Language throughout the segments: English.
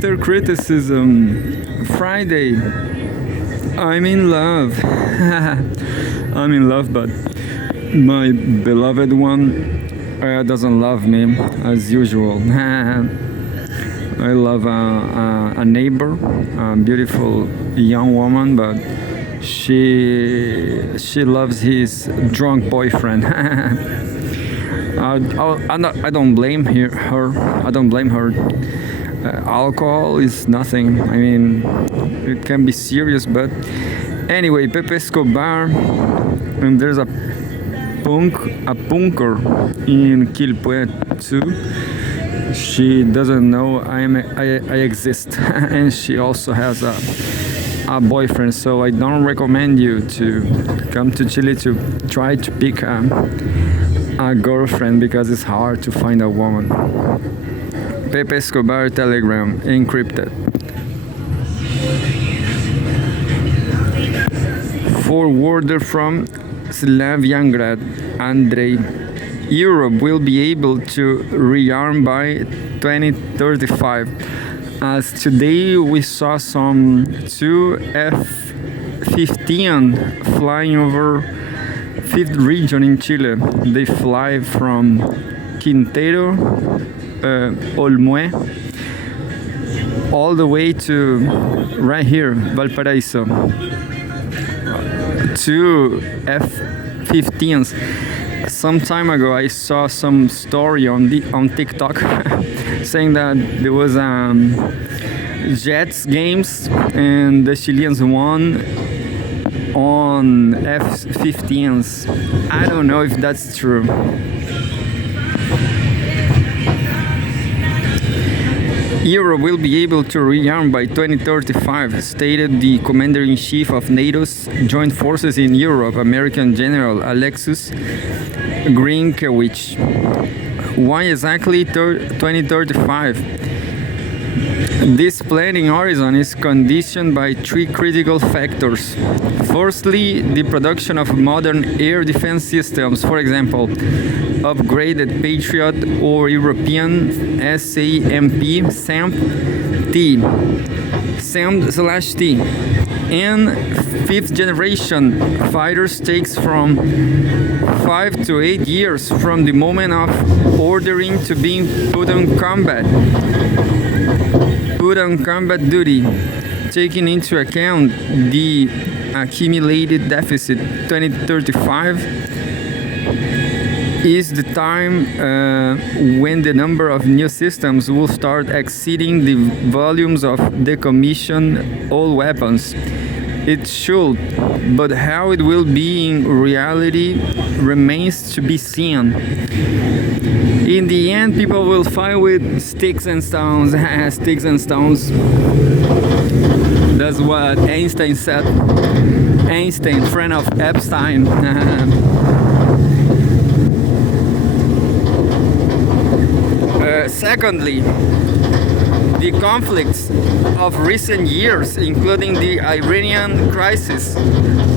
Twitter criticism. Friday. I'm in love. I'm in love, but my beloved one doesn't love me as usual. I love a neighbor, a beautiful young woman, but she loves his drunk boyfriend. I don't blame her. I don't blame her. Alcohol is nothing. I mean, it can be serious, but anyway, Pepe Escobar, and there's a punker in Quilpue too. She doesn't know I exist, and she also has a boyfriend. So I don't recommend you to come to Chile to try to pick a girlfriend because it's hard to find a woman. Pepe Escobar Telegram encrypted. Forwarder from Slaviangrad, Andrei. Europe will be able to rearm by 2035. As today we saw some two F-15 flying over 5th region in Chile. They fly from Quintero, Olmué, all the way to right here, Valparaíso. Two F-15s. Some time ago, I saw some story on TikTok saying that there was Jets games and the Chileans won on F-15s. I don't know if that's true. Europe will be able to rearm by 2035, stated the Commander-in-Chief of NATO's Joint Forces in Europe, American General Alexis Grinkewicz. Why exactly 2035? This planning horizon is conditioned by three critical factors. Firstly, the production of modern air defense systems, for example, upgraded Patriot or European SAMP-T, SAMP/T, and fifth generation fighters takes from 5 to 8 years from the moment of ordering to being put on combat duty. Taking into account the accumulated deficit, 2035 is the time when the number of new systems will start exceeding the volumes of decommissioned old weapons. It should, but how it will be in reality remains to be seen. In the end, people will fight with sticks and stones. Sticks and stones. That's what Einstein said. Einstein, friend of Epstein. Secondly, the conflicts of recent years, including the Iranian crisis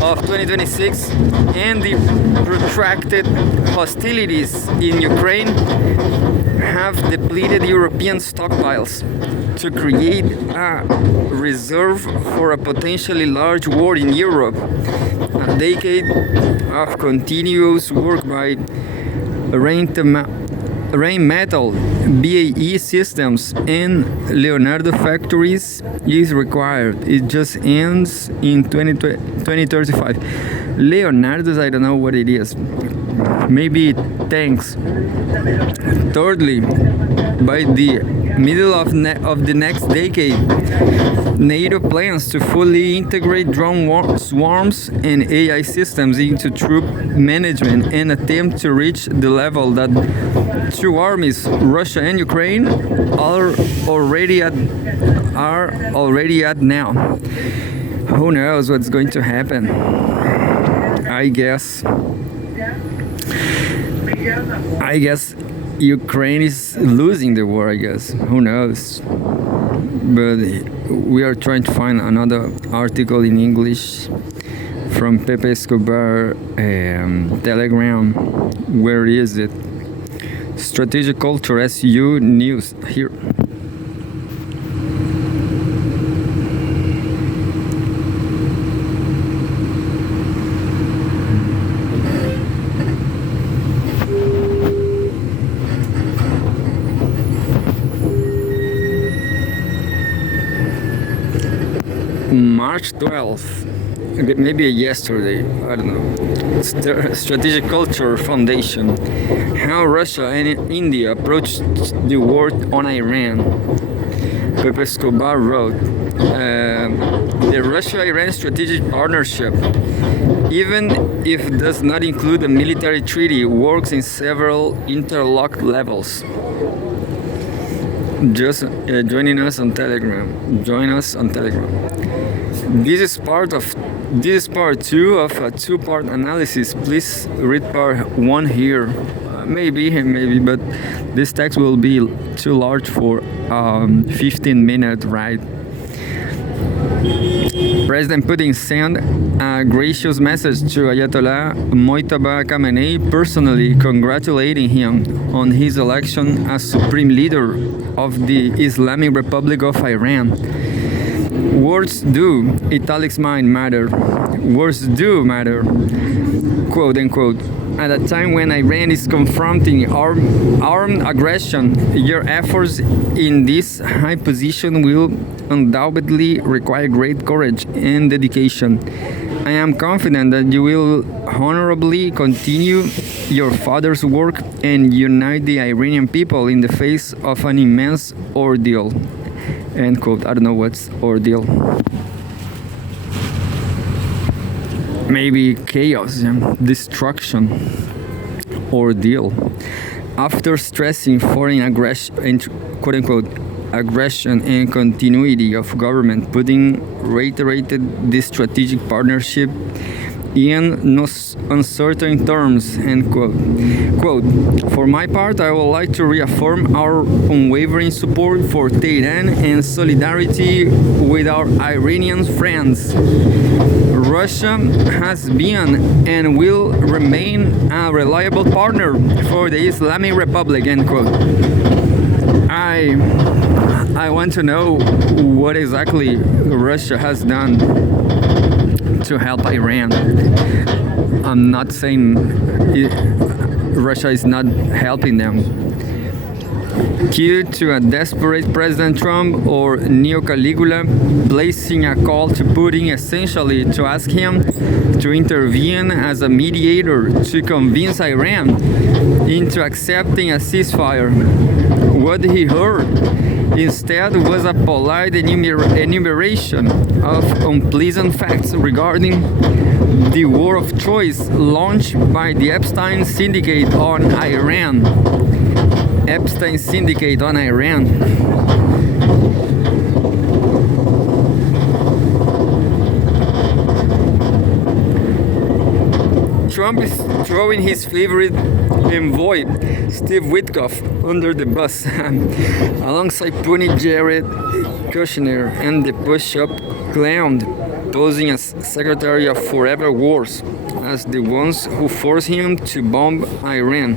of 2026 and the protracted hostilities in Ukraine, have depleted European stockpiles to create a reserve for a potentially large war in Europe. A decade of continuous work by Rheinmetall, BAE Systems, and Leonardo factories is required. It just ends in 2035. Leonardo's, I don't know what it is. Maybe tanks. Thirdly, by the middle of the next decade, NATO plans to fully integrate drone swarms and AI systems into troop management and attempt to reach the level that two armies, Russia and Ukraine, are already at now. Who knows what's going to happen? I guess Ukraine is losing the war, I guess. Who knows? But we are trying to find another article in English from Pepe Escobar Telegram. Where is it? Strategic Culture SU News here. March 12th, okay, maybe yesterday, I don't know, Strategic Culture Foundation, how Russia and India approached the war on Iran. Pepe Escobar wrote, the Russia-Iran strategic partnership, even if it does not include a military treaty, works in several interlocked levels. Just joining us on Telegram. Join us on Telegram. This is part 2 of a 2-part analysis. Please read part 1 here. Maybe, but this text will be too large for 15-minute ride. President Putin sent a gracious message to Ayatollah Mojtaba Khamenei, personally congratulating him on his election as supreme leader of the Islamic Republic of Iran. Words do, italics mine, matter. Words do matter, quote unquote. At a time when Iran is confronting armed aggression, your efforts in this high position will undoubtedly require great courage and dedication. I am confident that you will honorably continue your father's work and unite the Iranian people in the face of an immense ordeal. End quote. I don't know what's ordeal. Maybe chaos, destruction, ordeal. After stressing foreign aggression, quote unquote, aggression and continuity of government, Putin reiterated this strategic partnership in no uncertain terms, end quote. Quote, for my part, I would like to reaffirm our unwavering support for Tehran and solidarity with our Iranian friends. Russia has been and will remain a reliable partner for the Islamic Republic, end quote. I want to know what exactly Russia has done to help Iran. I'm not saying Russia is not helping them. Due to a desperate President Trump or Neo Caligula placing a call to Putin essentially to ask him to intervene as a mediator to convince Iran into accepting a ceasefire. What he heard instead was a polite enumeration of unpleasant facts regarding the war of choice launched by the Epstein Syndicate on Iran. Epstein Syndicate on Iran. Trump is throwing his favorite envoy, Steve Witkoff, under the bus, alongside puny Jared Kushner and the push-up clown, posing as Secretary of Forever Wars, as the ones who forced him to bomb Iran.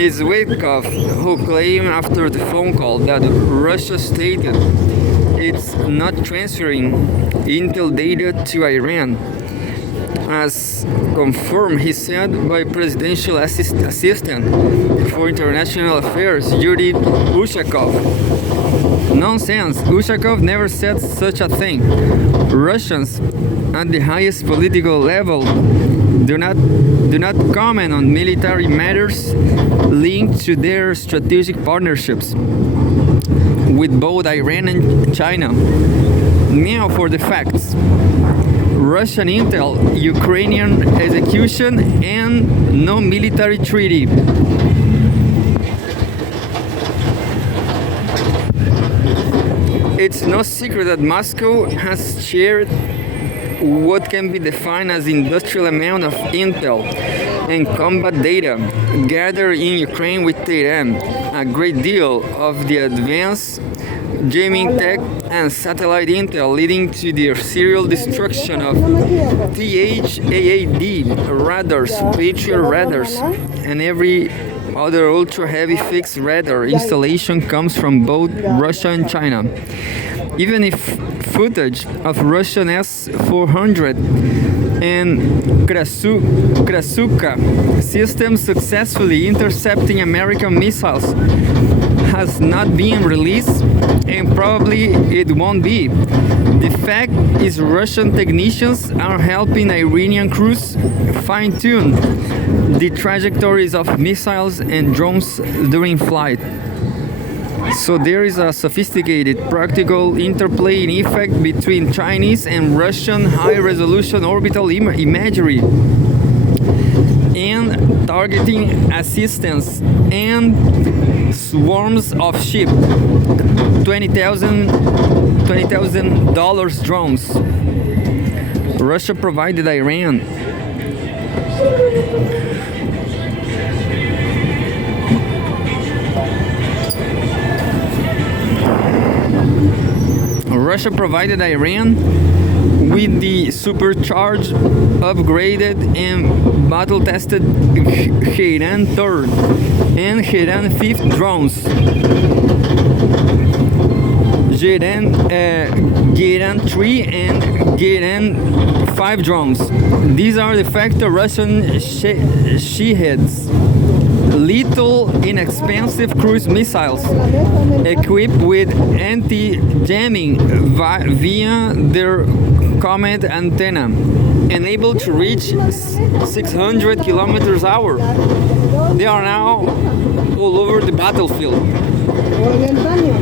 It's Witkoff who claimed after the phone call that Russia stated it's not transferring Intel data to Iran, as confirmed, he said, by Presidential Assistant for International Affairs, Yuri Ushakov. Nonsense. Ushakov never said such a thing. Russians at the highest political level do not comment on military matters linked to their strategic partnerships with both Iran and China. Now for the facts. Russian intel, Ukrainian execution, and no military treaty. It's no secret that Moscow has shared what can be defined as industrial amount of intel and combat data gathered in Ukraine with Tehran. A great deal of the advanced jamming tech and satellite intel leading to the serial destruction of THAAD radars, Patriot radars, and every other ultra-heavy fixed radar installation comes from both Russia and China. Even if footage of Russian S-400 and Krasuka systems successfully intercepting American missiles has not been released, and probably it won't be. The fact is Russian technicians are helping Iranian crews fine-tune the trajectories of missiles and drones during flight. So there is a sophisticated practical interplay in effect between Chinese and Russian high-resolution orbital imagery and targeting assistance and swarms of ship, $20,000 drones. Russia provided Iran. Russia provided Iran with the supercharged, upgraded, and battle-tested Heyran 3rd and Heyran 5th drones. Heyran 3 and Heyran 5 drones. These are de facto Russian Shaheds. Lethal, inexpensive cruise missiles equipped with anti-jamming via their comet antenna and able to reach 600 kilometers an hour. They are now all over the battlefield.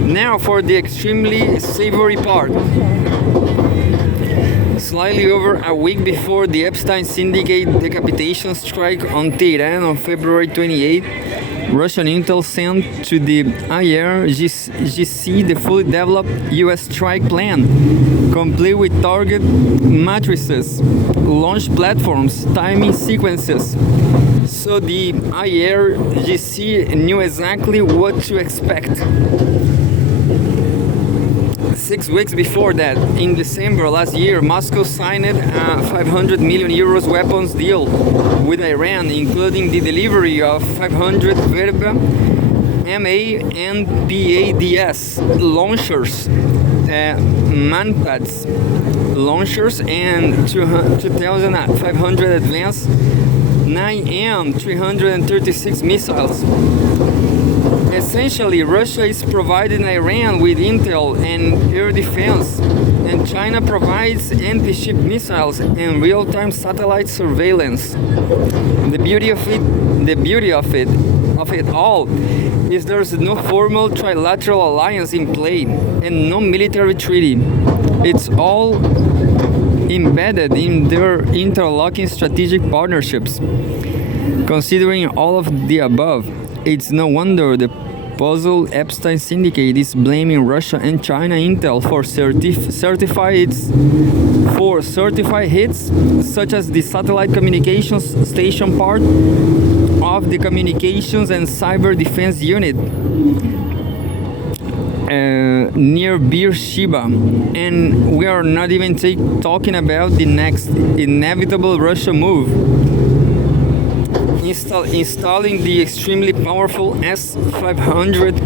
Now for the extremely savory part. Slightly over a week before the Epstein Syndicate decapitation strike on Tehran on February 28, Russian intel sent to the IRGC the fully developed US strike plan, complete with target matrices, launch platforms, timing sequences. So the IRGC knew exactly what to expect. 6 weeks before that, in December last year, Moscow signed a 500 million euros weapons deal with Iran, including the delivery of 500 Verba MA and PADS launchers, Manpads launchers, and 2,500 advanced 9M 336 missiles. Essentially, Russia is providing Iran with intel and air defense, and China provides anti-ship missiles and real-time satellite surveillance. The beauty of it all is there's no formal trilateral alliance in play and no military treaty. It's all embedded in their interlocking strategic partnerships. Considering all of the above, it's no wonder the puzzled Epstein Syndicate is blaming Russia and China intel for certified hits, such as the satellite communications station part of the Communications and Cyber Defense Unit near Beersheba, and we are not even talking about the next inevitable Russia move, installing the extremely powerful S-500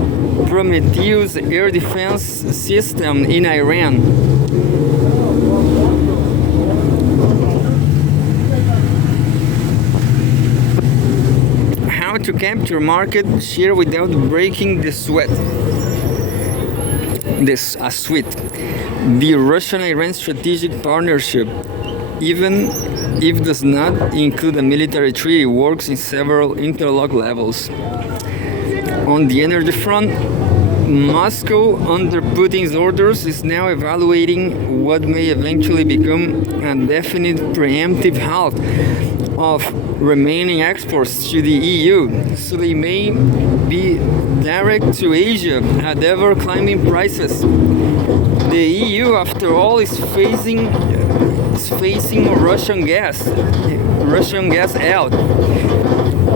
Prometheus air defense system in Iran. How to capture market share without breaking the sweat. The Russian-Iran strategic partnership, even if does not include a military treaty, works in several interlock levels. On the energy front, Moscow, under Putin's orders, is now evaluating what may eventually become a definite preemptive halt of remaining exports to the EU, so they may be direct to Asia at ever-climbing prices. The EU, after all, is facing Russian gas out.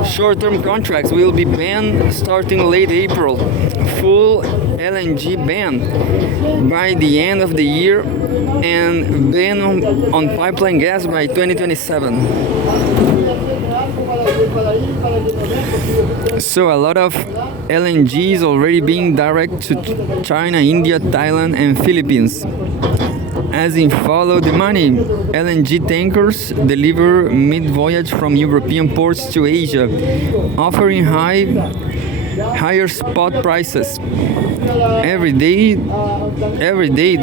Short-term contracts will be banned starting late April. Full LNG ban by the end of the year, and ban on pipeline gas by 2027. So a lot of LNG is already being directed to China, India, Thailand, and Philippines. as in follow the money. LNG tankers deliver mid-voyage from European ports to Asia, offering higher spot prices. Every day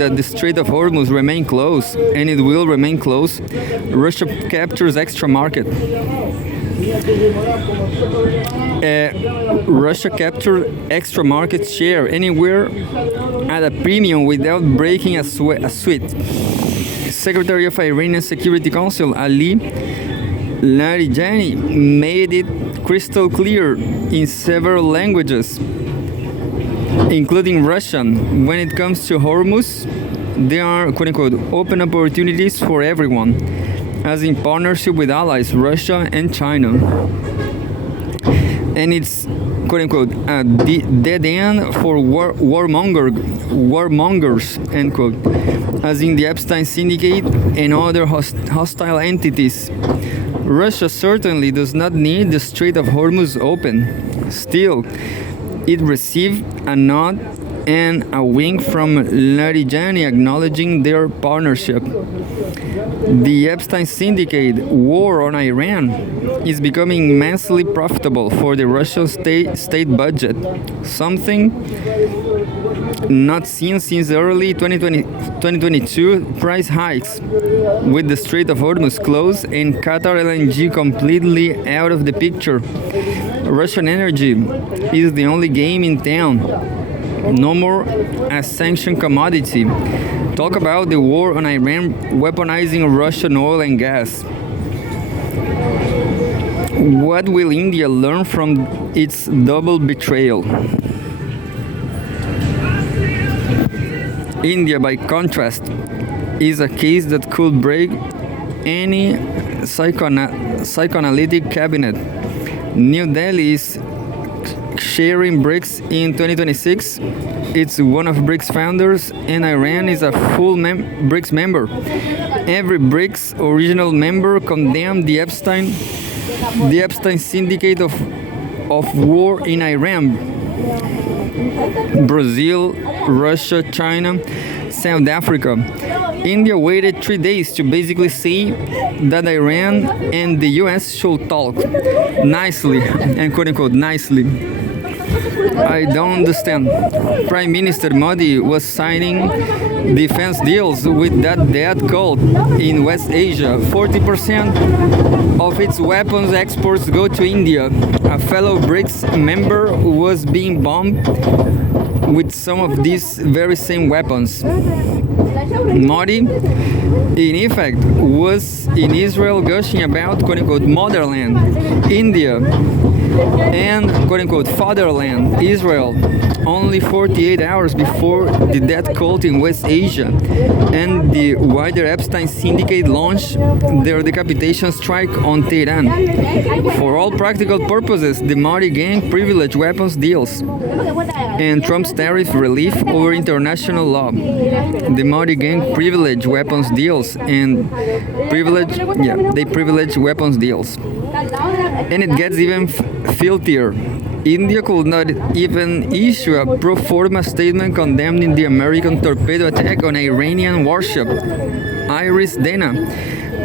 that the Strait of Hormuz remain closed, and it will remain closed, Russia captures extra market. Russia captured extra market share anywhere at a premium without breaking a sweat. Secretary of Iranian Security Council Ali Larijani made it crystal clear in several languages, including Russian. When it comes to Hormuz, there are quote-unquote open opportunities for everyone, as in partnership with allies Russia and China. And it's quote-unquote a dead end for warmongers, end quote, as in the Epstein Syndicate and other hostile entities. Russia certainly does not need the Strait of Hormuz open. Still, it received a nod and a wink from Larijani acknowledging their partnership. The Epstein Syndicate war on Iran is becoming immensely profitable for the Russian state budget, something not seen since early 2022 price hikes, with the Strait of Hormuz closed and Qatar LNG completely out of the picture. Russian energy is the only game in town. No more a sanctioned commodity. Talk about the war on Iran weaponizing Russian oil and gas. What will India learn from its double betrayal? India, by contrast, is a case that could break any psychoanalytic cabinet. New Delhi is sharing BRICS in 2026. It's one of BRICS founders, and Iran is a full BRICS member. Every BRICS original member condemned the Epstein syndicate of war in Iran. Brazil, Russia, China, South Africa. India waited 3 days to basically say that Iran and the US should talk nicely, and quote-unquote nicely. I don't understand. Prime Minister Modi was signing defense deals with that dead cult in West Asia. 40% of its weapons exports go to India. A fellow BRICS member was being bombed with some of these very same weapons. Modi, in effect, was in Israel gushing about quote-unquote motherland, India, and quote-unquote fatherland, Israel, only 48 hours before the death cult in West Asia and the wider Epstein Syndicate launched their decapitation strike on Tehran. For all practical purposes, the Modi gang privileged weapons deals and Trump's tariff relief over international law. The Modi gang privileged weapons deals and they privilege weapons deals. And it gets even filthier. India could not even issue a pro forma statement condemning the American torpedo attack on Iranian warship Iris Dana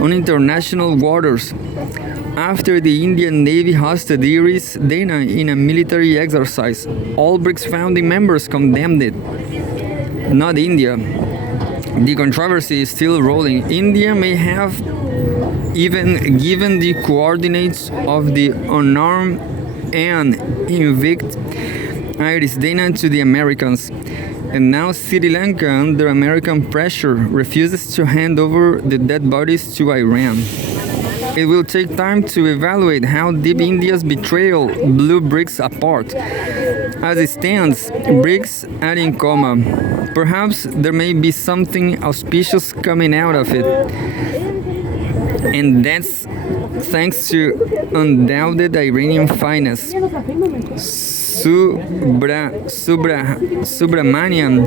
on international waters after the Indian Navy hosted Iris Dana in a military exercise. All BRICS founding members condemned it, not India. The controversy is still rolling. India may have even given the coordinates of the unarmed and invicta Iris Dana to the Americans. And now Sri Lanka, under American pressure, refuses to hand over the dead bodies to Iran. It will take time to evaluate how deep India's betrayal blew BRICS apart. As it stands, BRICS are in coma. Perhaps there may be something auspicious coming out of it. And that's thanks to undoubted Iranian finest. Subramanian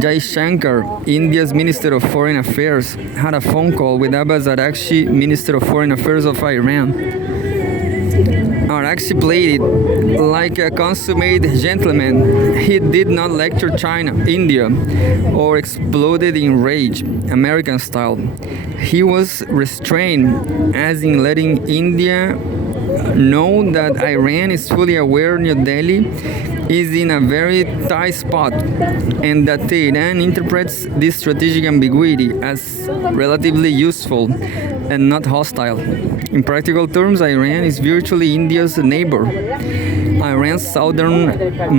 Jaishankar, India's Minister of Foreign Affairs, had a phone call with Abbas Araghchi, Minister of Foreign Affairs of Iran. Maraxi played it like a consummate gentleman. He did not lecture China, India, or exploded in rage, American style. He was restrained, as in letting India know that Iran is fully aware New Delhi is in a very tight spot and that Tehran interprets this strategic ambiguity as relatively useful and not hostile. In practical terms, Iran is virtually India's neighbor. Iran's southern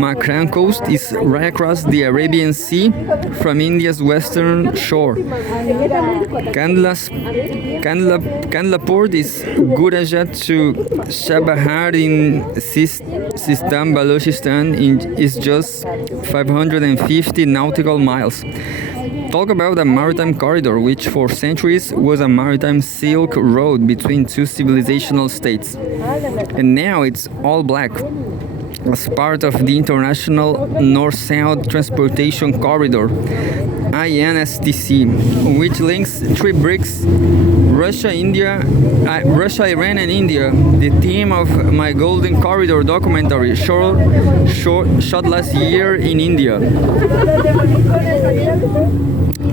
Makran coast is right across the Arabian Sea from India's western shore. Kandla port is Gurajat to Chabahar in Sistan, Balochistan is just 550 nautical miles. Talk about a maritime corridor, which for centuries was a maritime Silk Road between two civilizational states. And now it's all black, as part of the International North-South Transportation Corridor, INSTC, which links three BRICS, Russia, Iran, and India. The theme of my Golden Corridor documentary, shot last year in India.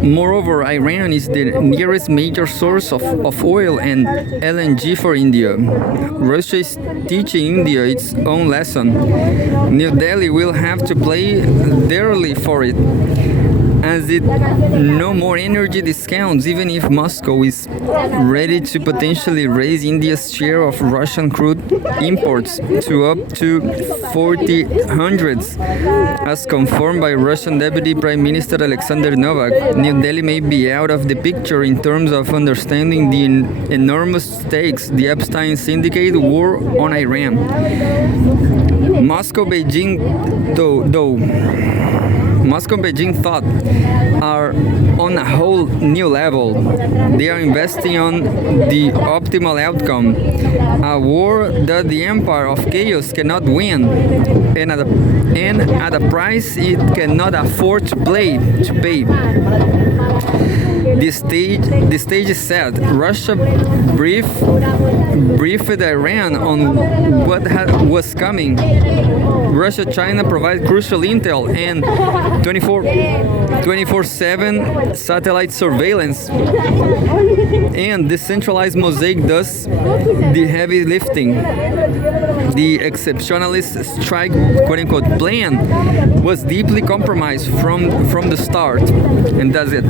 Moreover, Iran is the nearest major source of oil and LNG for India. Russia is teaching India its own lesson. New Delhi will have to pay dearly for it, as it no more energy discounts, even if Moscow is ready to potentially raise India's share of Russian crude imports to up to 40/100, as confirmed by Russian Deputy Prime Minister Alexander Novak. New Delhi may be out of the picture in terms of understanding the enormous stakes the Epstein Syndicate wore on Iran. Moscow, Beijing thought are on a whole new level. They are investing on the optimal outcome, a war that the empire of chaos cannot win, and at a price it cannot afford to pay. The stage is set. Russia briefed Iran on what was coming. Russia, China provide crucial intel and 24/7 satellite surveillance, and decentralized Mosaic does the heavy lifting. The exceptionalist strike, quote-unquote, plan was deeply compromised from the start, and that's it.